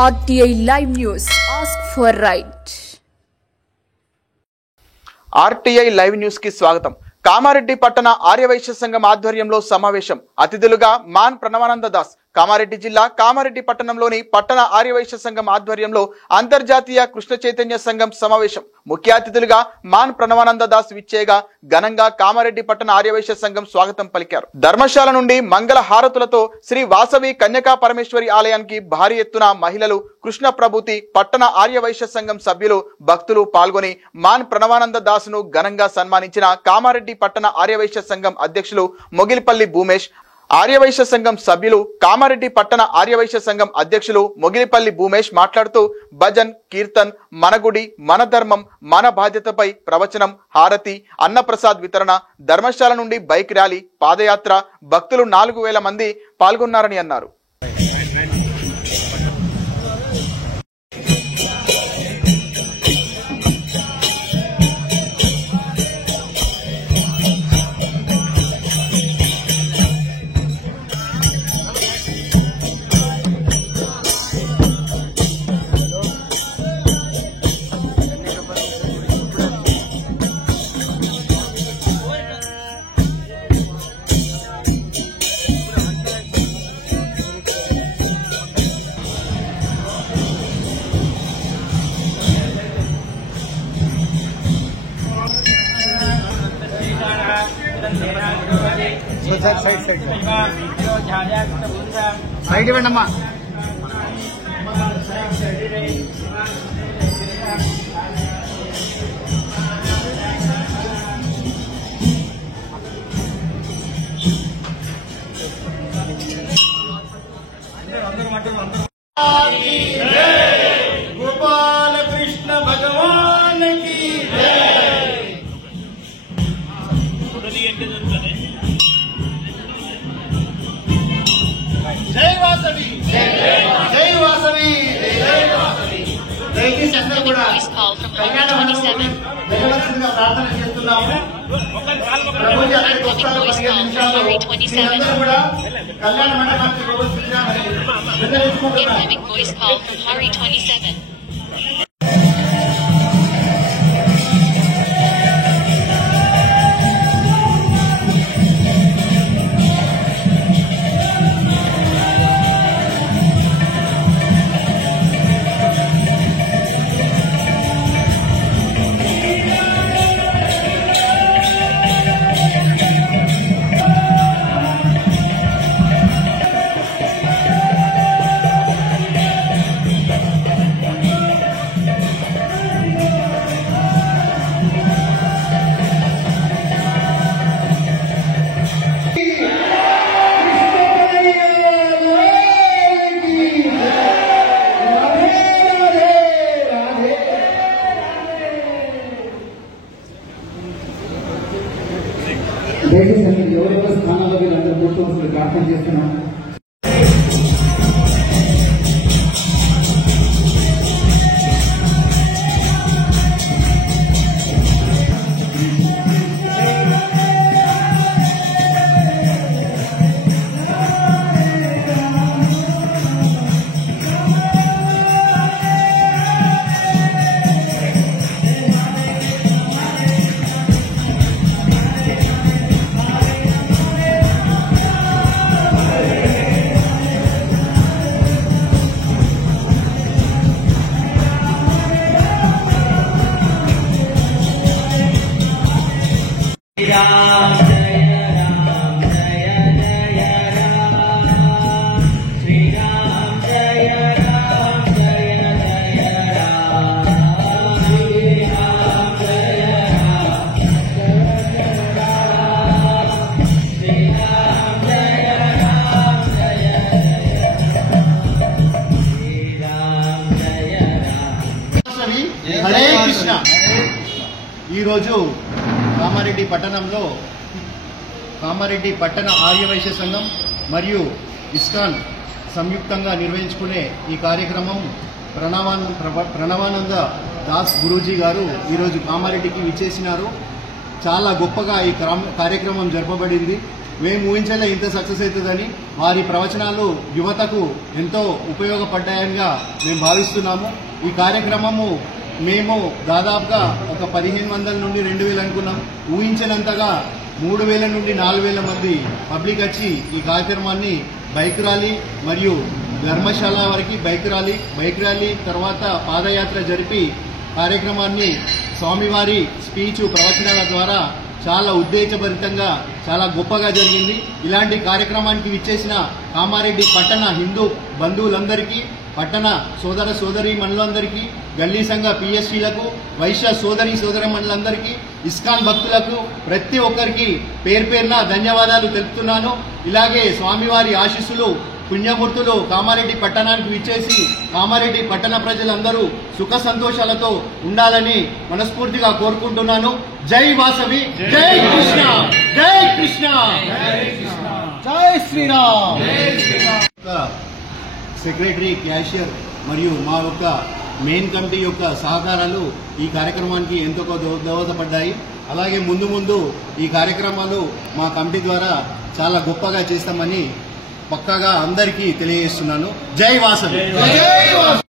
RTI Live News. Ask for right. RTI Live News की स्वागतम. కామారెడ్డి పట్టణ ఆర్యవైశ్య సంఘం ఆధ్వర్యంలో సమావేశం. అతిథులుగా మాన్ ప్రణవానంద దాస్. కామారెడ్డి జిల్లా కామారెడ్డి పట్టణంలోని పట్టణ ఆర్యవైశ్య సంఘం ఆధ్వర్యంలో అంతర్జాతీయ కృష్ణ చైతన్య సంఘం సమావేశం. ముఖ్య అతిథులుగా మాన్ ప్రణవానంద దాస్ విచ్చేగా ఘనంగా కామారెడ్డి పట్టణ ఆర్యవైశ్య సంఘం స్వాగతం పలికారు. ధర్మశాల నుండి మంగళ హారతులతో శ్రీ వాసవి కన్యకా పరమేశ్వరి ఆలయానికి భారీ ఎత్తున మహిళలు, కృష్ణ ప్రభుతి, పట్టణ ఆర్యవైశ్య సంఘం సభ్యులు, భక్తులు పాల్గొని మాన్ ప్రణవానంద దాస్ ను ఘనంగా సన్మానించిన కామారెడ్డి పట్టణ ఆర్యవైశ్య సంఘం అధ్యక్షులు మొగిలిపల్లి భూమేష్, ఆర్యవైశ్య సంఘం సభ్యులు, కామారెడ్డి పట్టణ ఆర్యవైశ్య సంఘం అధ్యక్షులు మొగిలిపల్లి భూమేష్ మాట్లాడుతూ భజన్, కీర్తన్, మన గుడి, మన ధర్మం, మన బాధ్యతపై ప్రవచనం, హారతి, అన్నప్రసాద్ వితరణ, ధర్మశాల నుండి బైక్ ర్యాలీ, పాదయాత్ర, భక్తులు 4000 మంది పాల్గొన్నారని అన్నారు. సైడ్ ఇవ్వండమ్మా. గోపాల కృష్ణ భగవాన్ కి జై వాసవి, జై వాసవి, జై వాసవి. దయచేసి అందరూ కూడా కళ్యాణ మండపంలో జరగవలసిందిగా ప్రార్థన చేస్తున్నాము. ప్రభుజీ అక్కడికి వస్తారు 15 నిమిషాల్లో. మీరందరూ కూడా కళ్యాణ మండపానికి పోవలసిందిగా విన్నవించుకుంటున్నాము. దయచేసి ఎవరెవరి స్థానాల్లో వీళ్ళందరూ కూర్చోవలసింది ప్రార్థన చేస్తున్నాం. హరే కృష్ణ. ఈరోజు కామారెడ్డి పట్టణంలో కామారెడ్డి పట్టణ ఆర్యవైశ్య సంఘం మరియు ఇస్కాన్ సంయుక్తంగా నిర్వహించుకునే ఈ కార్యక్రమం ప్రణవానంద దాస్ గురూజీ గారు ఈరోజు కామారెడ్డికి విచ్చేసినారు. చాలా గొప్పగా ఈ కార్యక్రమం జరపబడింది. మేము ఊహించలే ఇంత సక్సెస్ అవుతుందని. వారి ప్రవచనాలు యువతకు ఎంతో ఉపయోగపడ్డాయనిగా మేము భావిస్తున్నాము. ఈ కార్యక్రమము మేము దాదాపుగా ఒక 1500 నుండి 2000 అనుకున్నాం. ఊహించినంతగా 3000 నుండి 4000 మంది పబ్లిక్ వచ్చి ఈ కార్యక్రమాన్ని బైక్ ర్యాలీ మరియు ధర్మశాల వరకు బైక్ ర్యాలీ తర్వాత పాదయాత్ర జరిపి కార్యక్రమాన్ని స్వామివారి స్పీచ్ ప్రవచనాల ద్వారా చాలా ఉద్దేశభరితంగా చాలా గొప్పగా జరిగింది. ఇలాంటి కార్యక్రమానికి విచ్చేసిన కామారెడ్డి పట్టణ హిందూ బంధువులందరికీ, పట్టణ సోదర సోదరి మనులందరికీ, గల్లీ సంఘ పిఎస్సీలకు, వైశ్య సోదరి మనులందరికీ, ఇస్కాన్ భక్తులకు ప్రతి ఒక్కరికి పేరు పేరున ధన్యవాదాలు తెలుపుతున్నాను. ఇలాగే స్వామివారి ఆశీస్సులు పుణ్యమూర్తులు కామారెడ్డి పట్టణానికి విచ్చేసి కామారెడ్డి పట్టణ ప్రజలందరూ సుఖ సంతోషాలతో ఉండాలని మనస్ఫూర్తిగా కోరుకుంటున్నాను. జై వాసవి, జై కృష్ణ, జై కృష్ణ, జై శ్రీరామ్. సెక్రటరీ, క్యాషియర్ మరియు మా యొక్క మెయిన్ కమిటీ యొక్క సహకారాలు ఈ కార్యక్రమానికి ఎంతో దోహదపడ్డాయి. అలాగే ముందు ఈ కార్యక్రమాలు మా కమిటీ ద్వారా చాలా గొప్పగా చేస్తామని పక్కాగా అందరికీ తెలియజేస్తున్నాను. జై వాసవి.